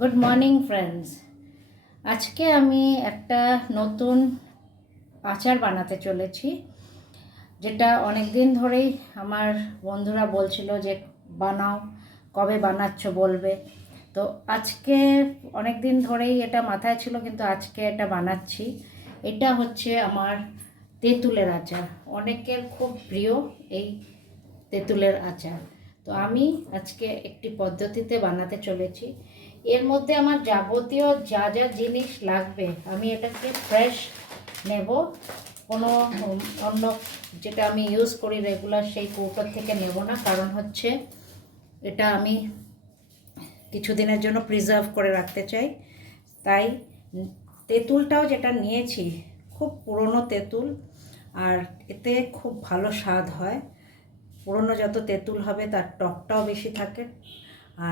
Good morning friends. আজকে আমি একটা নতুন আচার বানাতে চলেছি, যেটা অনেক দিন ধরেই আমার বন্ধুরা বলছিল যে বানাও, কবে বানাচ্ছ বলবে। তো আজকে অনেক দিন ধরেই এটা মাথায় ছিল, কিন্তু আজকে এটা বানাচ্ছি। এটা হচ্ছে আমার তেঁতুলের আচার। অনেকের খুব প্রিয় এই তেঁতুলের আচার। তো আমি আজকে একটি পদ্ধতিতে বানাতে চলেছি। এর মধ্যে আমার যাবতীয় যা যা জিনিস লাগবে আমি এটাকে ফ্রেশ নেব। কোনো অন্য যেটা আমি ইউজ করি রেগুলার সেই কৌটোর থেকে নেব না, কারণ হচ্ছে এটা আমি কিছুদিনের জন্য প্রিজার্ভ করে রাখতে চাই। তাই তেঁতুলটাও যেটা নিয়েছি খুব পুরনো তেঁতুল, আর এতে খুব ভালো স্বাদ হয়। পুরনো যত তেঁতুল হবে তার টকটাও বেশি থাকে,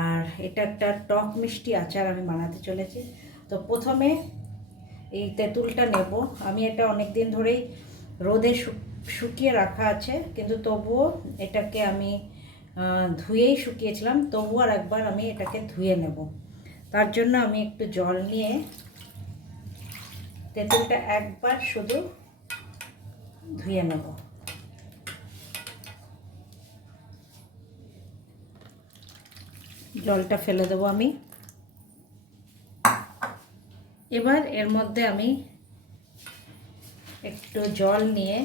আর এটা একটা টক মিষ্টি আচার আমি বানাতে চলেছি। তো প্রথমে এই তেঁতুলটা নেব। আমি এটা অনেক দিন ধরেই রোদে শুকিয়ে রাখা আছে, কিন্তু তবুও এটাকে আমি ধুয়েই শুকিয়েছিলাম, তবুও আর একবার আমি এটাকে ধুয়ে নেব। তার জন্য আমি একটু জল নিয়ে তেঁতুলটা একবার শুধু ধুয়ে নেব। জলটা ফেলে দেবো আমি। এবার এর মধ্যে আমি একটু জল নিয়ে,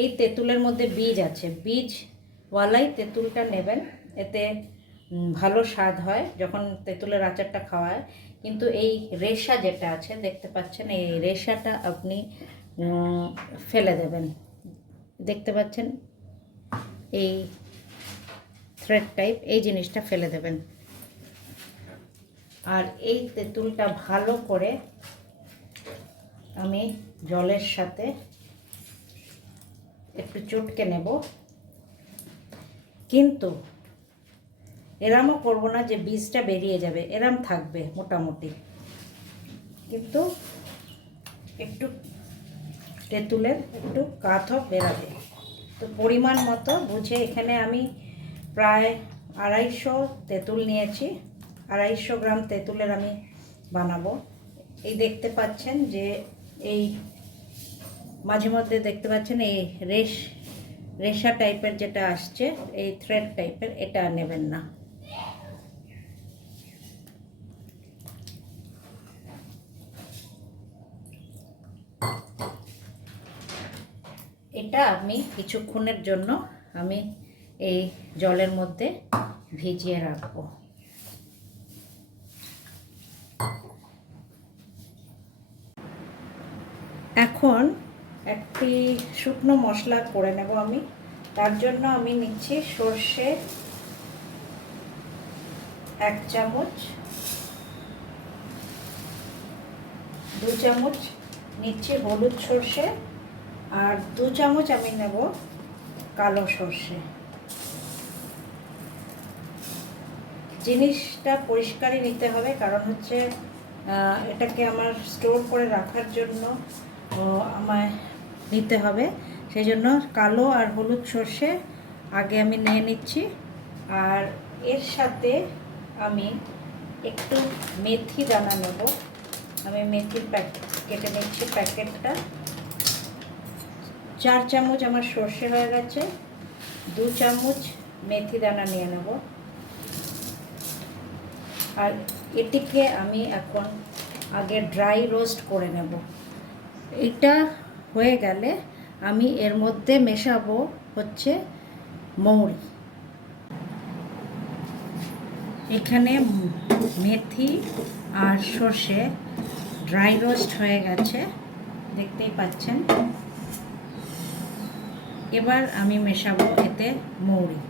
এই তেঁতুলের মধ্যে বীজ আছে, বীজওয়ালাই তেঁতুলটা নেবেন, এতে ভালো স্বাদ হয় যখন তেঁতুলের আচারটা খাওয়ায়। কিন্তু এই রেশা যেটা আছে দেখতে পাচ্ছেন, এই রেশাটা আপনি ফেলে দেবেন। দেখতে পাচ্ছেন এই থ্রেড টাইপ, এই জিনিসটা ফেলে দেবেন। আর এই তেঁতুলটা ভালো করে আমি জলের সাথে একটু চটকে নেব, কিন্তু এরমও করব না যে বীজটা বেরিয়ে যাবে, এরম থাকবে মোটামুটি, কিন্তু একটু তেঁতুলের একটু কাঠও বেরাবে। তো পরিমাণ মতো বুঝে, এখানে আমি প্রায় 250 তেঁতুল নিয়েছি। 250 গ্রাম তেঁতুলের আমি বানাবো। এই দেখতে পাচ্ছেন যে এই মাঝে মধ্যে দেখতে পাচ্ছেন এই রেশা টাইপের যেটা আসছে, এই থ্রেড টাইপের, এটা নেবেন না। এটা আমি কিছুক্ষণের জন্য আমি এই জলের মধ্যে ভিজিয়ে রাখবো। এখন একটি শুকনো মশলা করে নেব আমি। তার জন্য আমি নিচ্ছি সর্ষে 1 চামচ, 2 চামচ নিচ্ছি হলুদ সর্ষে, আর 2 চামচ আমি নেব কালো সর্ষে। জিনিসটা পরিষ্কারই নিতে হবে, কারণ হচ্ছে এটাকে আমার স্টোর করে রাখার জন্য আমায় নিতে হবে। সেই জন্য কালো আর হলুদ সর্ষে আগে আমি নিয়ে নিচ্ছি। আর এর সাথে আমি একটু মেথি দানা নেব। আমি মেথির প্যাকেট কেটে নিচ্ছি, প্যাকেটটা। 4 চামচ আমার সর্ষে হয়ে গেছে, 2 চামচ মেথি দানা নিয়ে নেব। আর এটিকে আমি এখন আগে ড্রাই রোস্ট করে নেব। এটা হয়ে গেলে আমি এর মধ্যে মেশাবো হচ্ছে মৌরি। এখানে মেথি আর সর্ষে ড্রাই রোস্ট হয়ে গেছে, দেখতেই পাচ্ছেন। এবার আমি মেশাবো এতে মৌরি।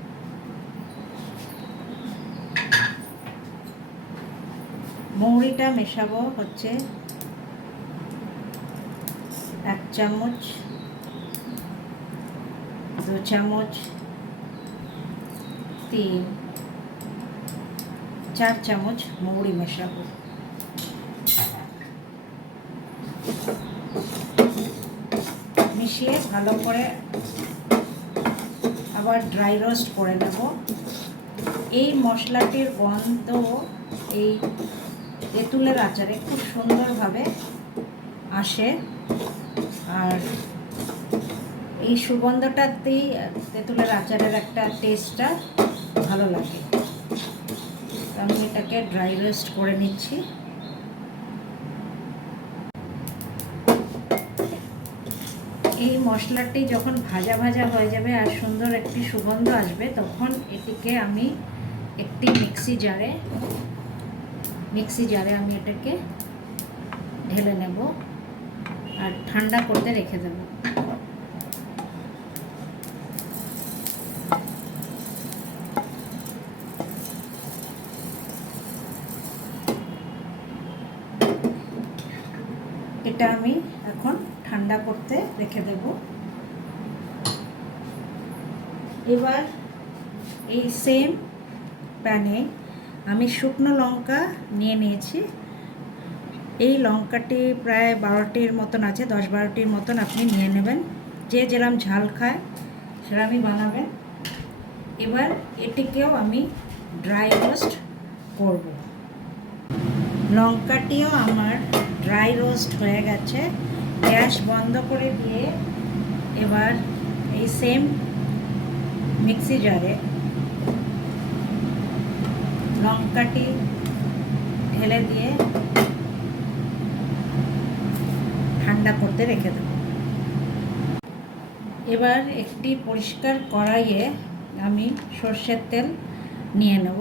মৌরিটা মেশাবো হচ্ছে 1 চামচ, 2 চামচ, 3, 4 চামচ মৌরি মেশাবো। মিশিয়ে ভালো করে আবার ড্রাই রোস্ট করে নেব। এই মশলাটির গন্ধ এই তেঁতুলের আচারে খুব সুন্দরভাবে আসে, আর এই সুগন্ধটাতেই তেঁতুলের আচারের একটা টেস্টটা ভালো লাগে। আমি এটাকে ড্রাই রোস্ট করে নিচ্ছি। এই মশলাটি যখন ভাজা ভাজা হয়ে যাবে আর সুন্দর একটি সুগন্ধ আসবে, তখন এটিকে আমি একটি মিক্সি জারে আমি এটাকে ঢেলে নেব আর ঠান্ডা করতে রেখে দেব। এটা আমি এখন ঠান্ডা করতে রেখে দেব। এবার এই সেম প্যানে আমি শুকনো লঙ্কা নিয়ে নিয়েছি। এই লঙ্কাটি প্রায় 12টির মতন আছে, 10-12টির মতন আপনি নিয়ে নেবেন, যে যেরকম ঝাল খায় সেরকমই বানাবেন। এবার এটিকেও আমি ড্রাই রোস্ট করব। লঙ্কাটিও আমার ড্রাই রোস্ট হয়ে গেছে। গ্যাস বন্ধ করে দিয়ে এবার এই সেম মিক্সি জারে লঙ্কাটি ঢেলে দিয়ে ঠান্ডা করতে রেখে দেব। এবার একটি পরিষ্কার কড়াইয়ে আমি সর্ষের তেল নিয়ে নেব।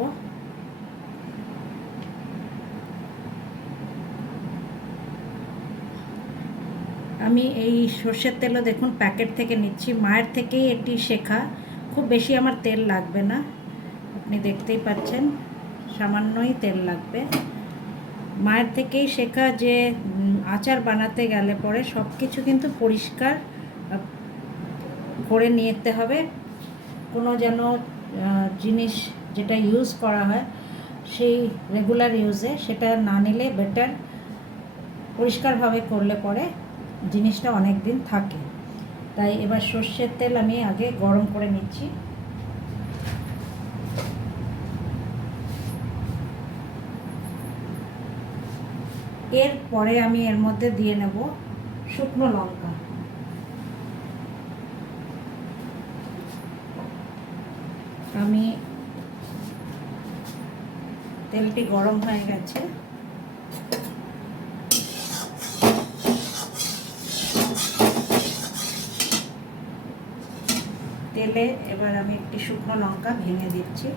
আমি এই সর্ষের তেলও দেখুন প্যাকেট থেকে নিচ্ছি, মায়ের থেকেই এটি শেখা। খুব বেশি আমার তেল লাগবে না, আপনি দেখতেই পাচ্ছেন সামান্যই তেল লাগবে। মায়ের থেকেই শেখা যে আচার বানাতে গেলে পরে সব কিছু কিন্তু পরিষ্কার করে নিতে হবে। কোনো যেন জিনিস যেটা ইউজ করা হয় সেই রেগুলার ইউজে সেটা না নিলে বেটার। পরিষ্কারভাবে করলে পরে জিনিসটা অনেক দিন থাকে। তাই এবার সর্ষের তেল আমি আগে গরম করে নিচ্ছি। এরপরে আমি এর মধ্যে দিয়ে নেব শুকনো লঙ্কা। আমি তেলটি গরম হয়ে গেছে, তেলে এবার আমি একটি শুকনো লঙ্কা ভেঙে দিচ্ছি।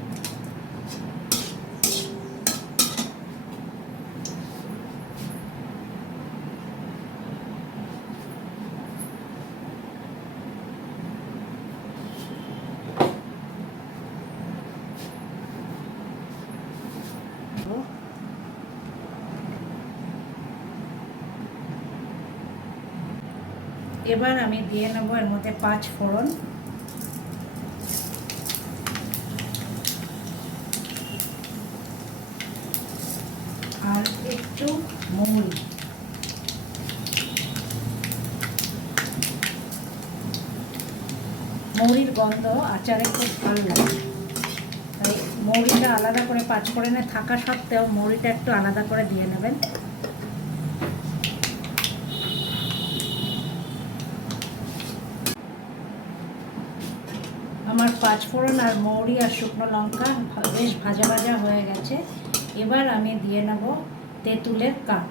এবার আমি দিয়ে নেব এর মধ্যে 5 ফোড়ন, আর একটু মৌরি। মৌরির গন্ধ আচারে খুব ভালো লাগে, তাই মৌরিটা আলাদা করে 5 ফোড়নে থাকা সত্ত্বেও মৌরিটা একটু আলাদা করে দিয়ে নেবেন। আমার 5 ফোড়ন আর মৌরি আর শুকনো লঙ্কা বেশ ভাজা ভাজা হয়ে গেছে। এবার আমি দিয়ে নেব তেঁতুলের কাঠ।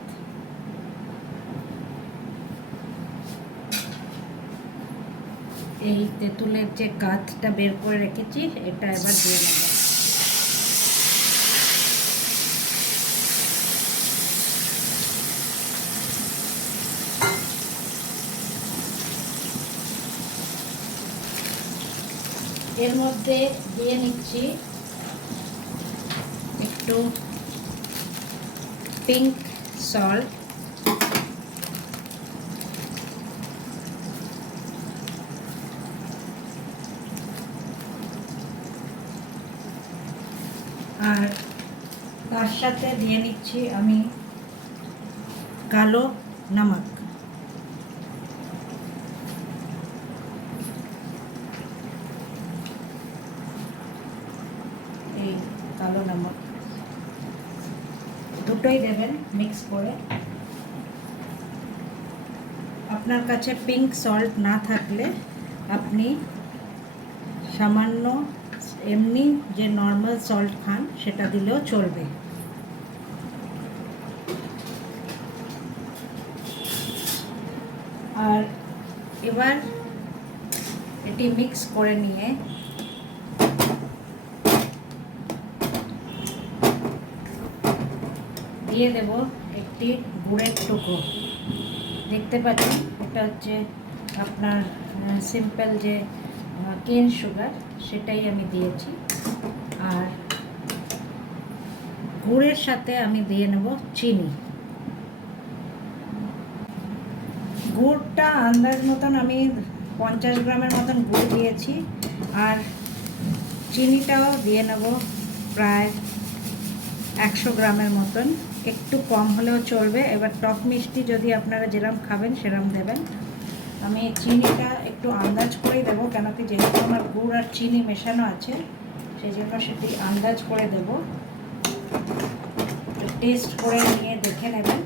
এই তেঁতুলের যে কাঠটা বের করে রেখেছি এটা এবার দিয়ে নেব। এর মধ্যে দিয়ে নিচ্ছি একটু পিঙ্ক সল্ট, আর তার সাথে দিয়ে নিচ্ছি আমি কালো নমক। এই দুটোই দেবেন মিক্স করে। আপনার কাছে পিঙ্ক সল্ট না থাকলে আপনি সামান্য এমনি যে নর্মাল সল্ট খান সেটা দিলেও চলবে। আর এবার এটি মিক্স করে নিয়ে দিয়ে দেব একটি গুড়ের টুকরো। দেখতে পাচ্ছেন এটা হচ্ছে আপনার সিম্পল যে কেন সুগার, সেটাই আমি দিয়েছি। আর গুড়ের সাথে আমি দিয়ে নেব চিনি। গুড়টা আন্দাজ মতন আমি 50 গ্রামের মতন গুড় দিয়েছি, আর চিনিটাও দিয়ে নেব প্রায় 100 গ্রামের মতন, একটু কম হলেও চলবে। এবার টক মিষ্টি যদি আপনারা যেরকম খাবেন সেরকম দেবেন। আমি চিনিটা একটু আন্দাজ করেই দেবো, কেন কি যেহেতু আমার গুড় আর চিনি মেশানো আছে সেই জন্য সেটি আন্দাজ করে দেব। টেস্ট করে নিয়ে দেখে নেবেন।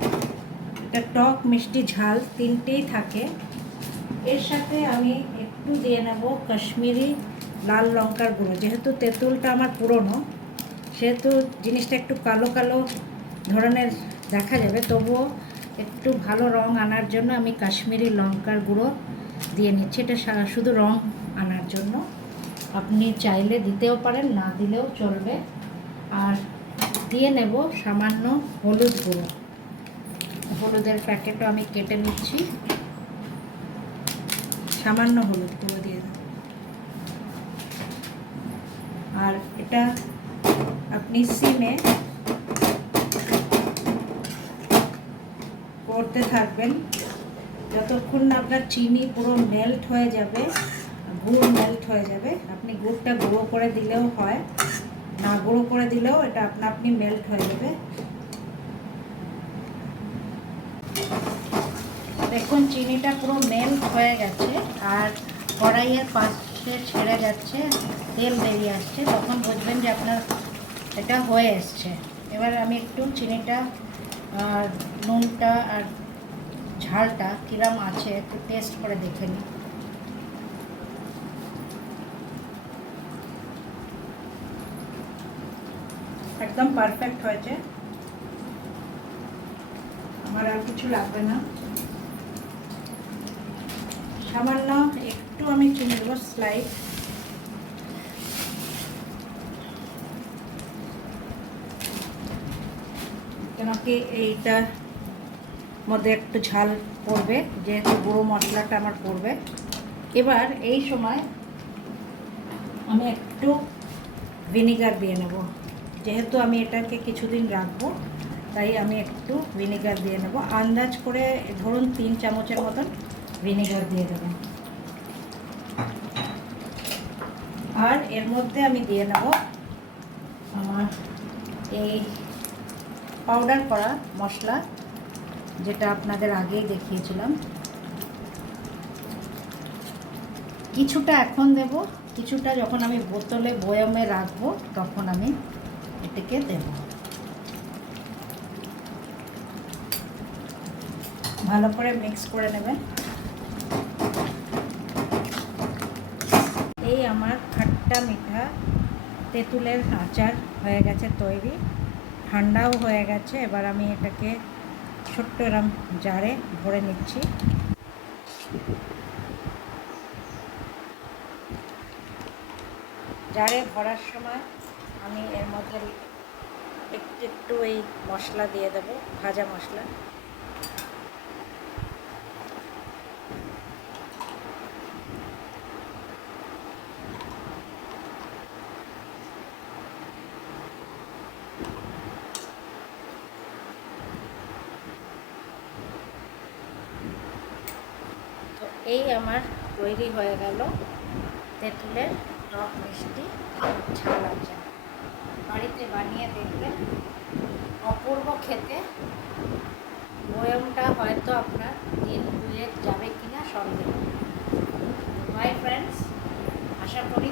এটা টক মিষ্টি ঝাল তিনটেই থাকে। এর সাথে আমি একটু দিয়ে নেব কাশ্মীরি লাল লঙ্কার গুঁড়ো। যেহেতু তেঁতুলটা আমার পুরনো, সেহেতু জিনিসটা একটু কালো কালো ধরনের দেখা যাবে, তবুও একটু ভালো রং আনার জন্য আমি কাশ্মীরি লঙ্কার গুঁড়ো দিয়ে নিচ্ছি। এটা শুধু রং আনার জন্য, আপনি চাইলে দিতেও পারেন, না দিলেও চলবে। আর দিয়ে নেব সামান্য হলুদ গুঁড়ো। হলুদের প্যাকেটও আমি কেটে নিচ্ছি, সামান্য হলুদ গুঁড়ো দিয়ে দেব। আর এটা আপনি সিমে করতে থাকবেন যতক্ষণ না আপনার চিনি পুরো মেল্ট হয়ে যাবে, গুড় মেল্ট হয়ে যাবে। আপনি গুড়টা গুঁড়ো করে দিলেও হয়, না গুঁড়ো করে দিলেও এটা আপনা আপনি মেল্ট হয়ে যাবে। দেখুন চিনিটা পুরো মেল্ট হয়ে গেছে আর কড়াইয়ের পাশে ছেড়ে যাচ্ছে, তেল বেরিয়ে আসছে, তখন বুঝবেন যে আপনার এটা হয়ে এসছে। এবার আমি একটু চিনিটা আর নুনটা আর ঝালটা কিরম আছে একটু টেস্ট করে দেখে নিই। একদম পারফেক্ট হয়েছে, আমার আর কিছু লাগবে না। সামান্য একটু আমি চিনি দেবো, স্লাইড। কেন কি এইটার মধ্যে একটু ঝাল পড়বে, যেহেতু গুঁড়ো মশলাটা আমার পড়বে। এবার এই সময় আমি একটু ভিনিগার দিয়ে নেব, যেহেতু আমি এটাকে কিছুদিন রাখবো তাই আমি একটু ভিনিগার দিয়ে নেব। আন্দাজ করে ধরুন 3 চামচের মতন ভিনিগার দিয়ে দেবেন। আর এর মধ্যে আমি দিয়ে নেব আমার এই পাউডার করা মশলা, যেটা আপনাদের আগেই দেখিয়েছিলাম। কিছুটা এখন দেব, কিছুটা যখন আমি বোতলে বয়ামে রাখবো তখন আমি এটাকে দেব। ভালো করে মিক্স করে নেবেন। এই আমার খাট্টা মিঠা তেঁতুলের আচার হয়ে গেছে তৈরি, ঠান্ডাও হয়ে গেছে। এবার আমি এটাকে ছোট্ট এরম জারে ভরে নিচ্ছি। জারে ভরার সময় আমি এর মধ্যে একটু একটু এই মশলা দিয়ে দেব, ভাজা মশলা। তো এই আমার তৈরি হয়ে গেল তেঁতুলের টক মিষ্টি ঝাল আচার। বাড়িতে বানিয়ে দেখবেন, অপূর্ব খেতে। বয়ামটা হয়তো আপনার দিন 2 যাবে কিনা সন্দেহ। বাই ফ্রেন্ডস, আশা করি